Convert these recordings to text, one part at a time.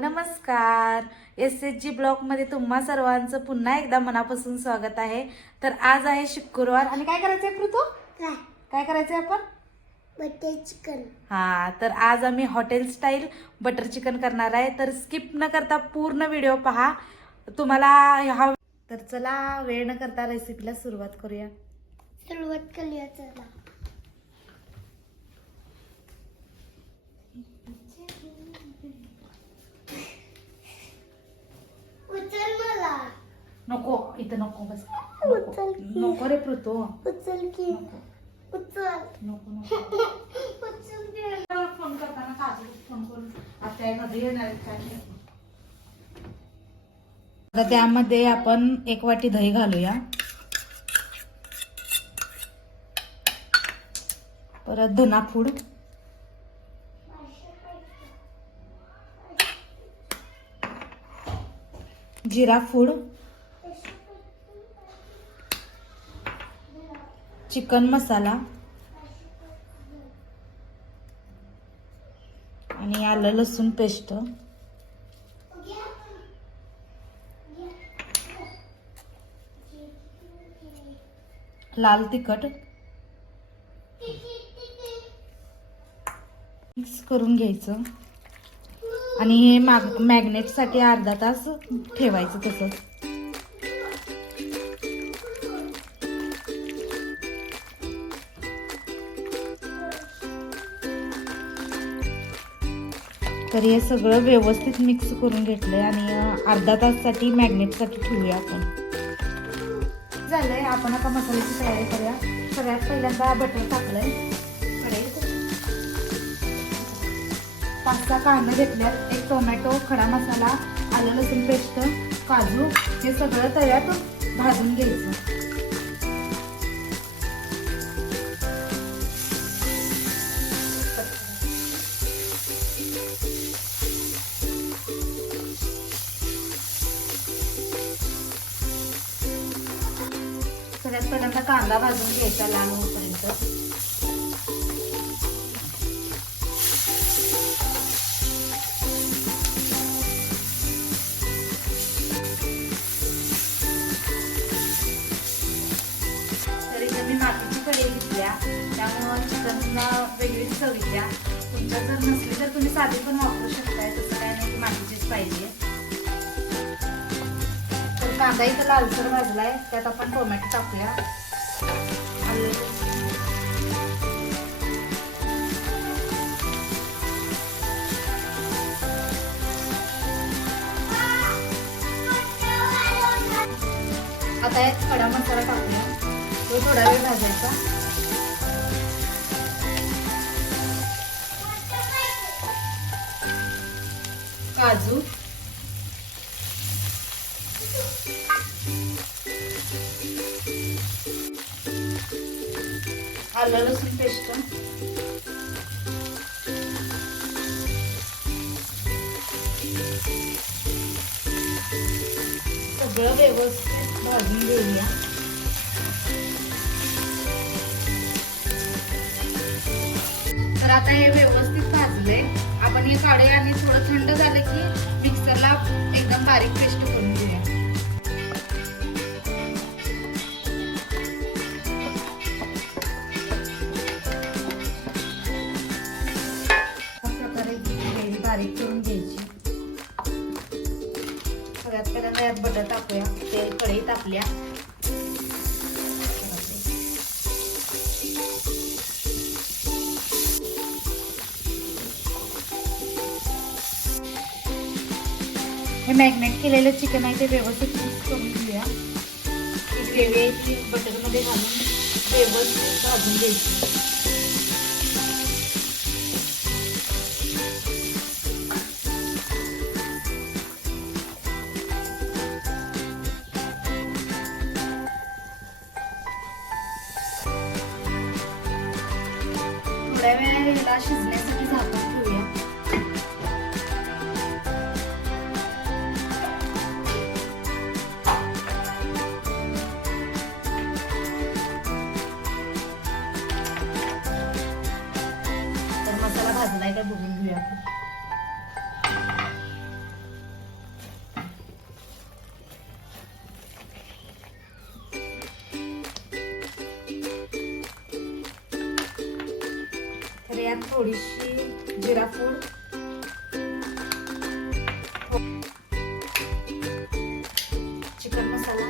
नमस्कार. SSG ब्लॉगमध्ये तुम्हा सर्वांचं पुन्हा एकदा मनापासून स्वागत आहे. तर आज आहे शुक्रवार आणि काय करायचंय पृथू? काय करायचंय आपण? Butter chicken. हा, तर आज आम्ही हॉटेल स्टाईल बटर चिकन करणार आहे. तर स्किप न करता पूर्ण व्हिडिओ पहा. तुम्हाला हा तर चला वेळ न करता रेसिपीला सुरुवात करूया. सुरुवात करूया चला. उचल मला. नको इथं नको बस. उचल की. नको रे पृथू. उचल की. उचल. नको नको. उचल की. फोन करताना काजू फोन करून आता कधी येणार आहेत काय माहिती. आता त्यामध्ये आपण 1 वाटी दही घालूया. परत धनापूड, जिरा पूड, चिकन मसाला आणि आलं लसूण पेस्ट, लाल तिखट मिक्स करून घ्यायचं आणि हे मॅग्नेटसाठी अर्धा तास ठेवायचं तसंच. तर हे सगळं व्यवस्थित मिक्स करून घेतलंय आणि अर्धा ताससाठी मॅग्नेटसाठी ठेवूया आपण. झालंय, आपण आता मसाल्याची तयारी करूया. सगळ्यात पहिल्यांदा बटर टाकलंय कढईत. 5-6 कांदे घेतल्यात, 1 टोमॅटो, खडा मसाला, आलं लसूण पेस्ट, काजू हे सगळं तव्यात भाजून घ्यायचं. सगळ्यात पहिल्यांदा कांदा भाजून घ्यायचा लाल होईपर्यंत. मी मातीची कढई घेतल्या, त्यामुळे चिकन वेगळीच चव येत्या. तुमच्या जर नसली तर तुम्ही साधी पण वापरू शकताय, तसं काय नाही, मातीचीच पाहिजे. तर कांदा इथं लालसर भाजलाय, त्यात आपण टोमॅटो टाकूया. आता यात खडा मसाला टाकूया, तो थोडा वेळ भाजायचा. काजू, आलं लसूण पेस्ट, सगळं व्यवस्थित भाजून घेऊया. तर आता हे व्यवस्थित भाजलंय, आपण हे काढूया आणि थोडं थंड झालं की मिक्सरला एकदम बारीक पेस्ट करून घेऊया. बारीक करून घ्यायची. सगळ्यात पहिल्यांदा यात बटर टाकूया. तेल कढईत आपल्या हे मॅग्नेट केलेलं चिकन आहे ते व्यवस्थित मिक्स करून घेऊया. ही ग्रेव्ही आहे ती बटरमध्ये घालून व्यवस्थित भाजून घ्यायची. थोड्या वेळेला शिजण्यासाठी झाकून ठेवूया. तर मसाला भाजलाय का बघून घेऊया. थोडीशी जिरा पूड, चिकन मसाला,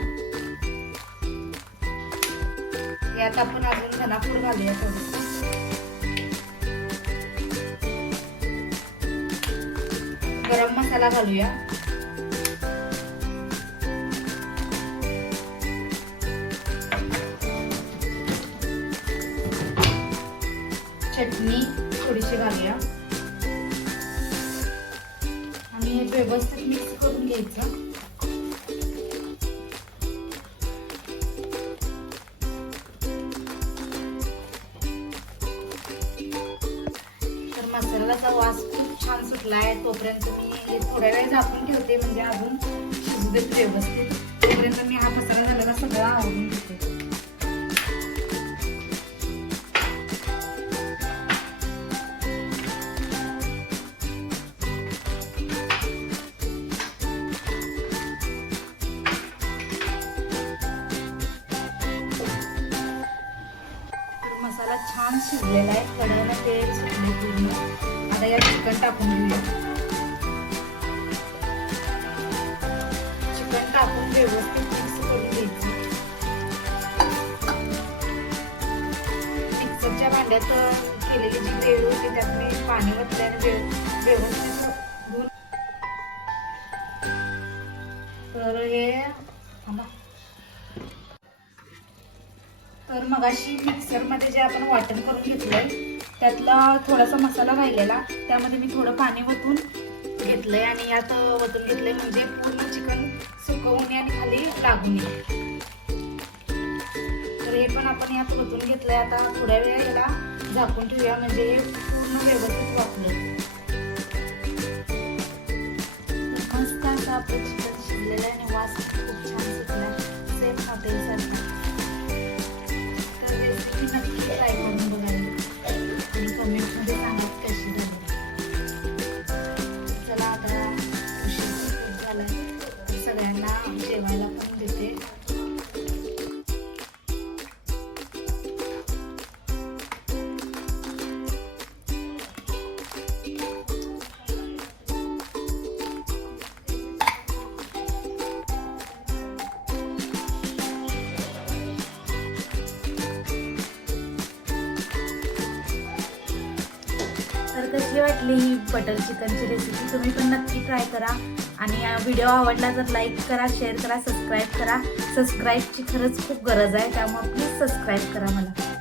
यात आपण अजून धनापूड घालूया थोडीशी, गरम मसाला घालूया, चटणी थोडीशी घालूया आणि हे व्यवस्थित मिक्स करून घ्यायचं. तर मसाल्याचा वास खूप छान सुटलाय. तोपर्यंत मी हे थोड्या वेळ झाकून ठेवते, म्हणजे अजून शिजू देत व्यवस्थित. तोपर्यंत मी हा मसाला झालेला सगळा आवडून घेते. मसाला छान शिजलेला आहे, कढईला तेल सुटले पूर्ण. आता या चिकन टाकून घेऊया. चिकन टाकून व्यवस्थित मिक्स करून घ्यायचं. मिक्सरच्या भांड्यात केलेली जी ग्रेव्ही होती त्यात मी पाणी घातलं आणि व्यवस्थित धुवून. तर हे तर मगाशी मिक्सरमध्ये जे आपण वाटण करून घेतलंय त्यातला थोडासा मसाला राहिलेला, त्यामध्ये मी थोडं पाणी वतून घेतलंय आणि यात वतून घेतलंय, म्हणजे पूर्ण चिकन सुकवून नये आणि खाली लागू नये. तर हे पण आपण यात वतून घेतलंय. आता थोड्या वेळ याला झाकून ठेवूया, म्हणजे हे पूर्ण व्यवस्थित वापरेल. मस्त असं आपलं चिकन शिजलेलं आहे आणि वास खूप छान सुटलाय, सेम हॉटेलसारखं. नक्की ट्राय करून बघायला आणि कमेंटमध्ये सांगा कशी झाली. चला आता उशीर खूप झाला, सगळ्यांना जेवायला पण देते. तर कशी वाटली ही बटर चिकनची रेसिपी? तुम्ही पण नक्की ट्राय करा आणि व्हिडिओ आवडला तर लाईक करा, शेअर करा, सबस्क्राईब करा. सबस्क्राईबची खरंच खूप गरज आहे, त्यामुळे प्लीज सबस्क्राईब करा मला.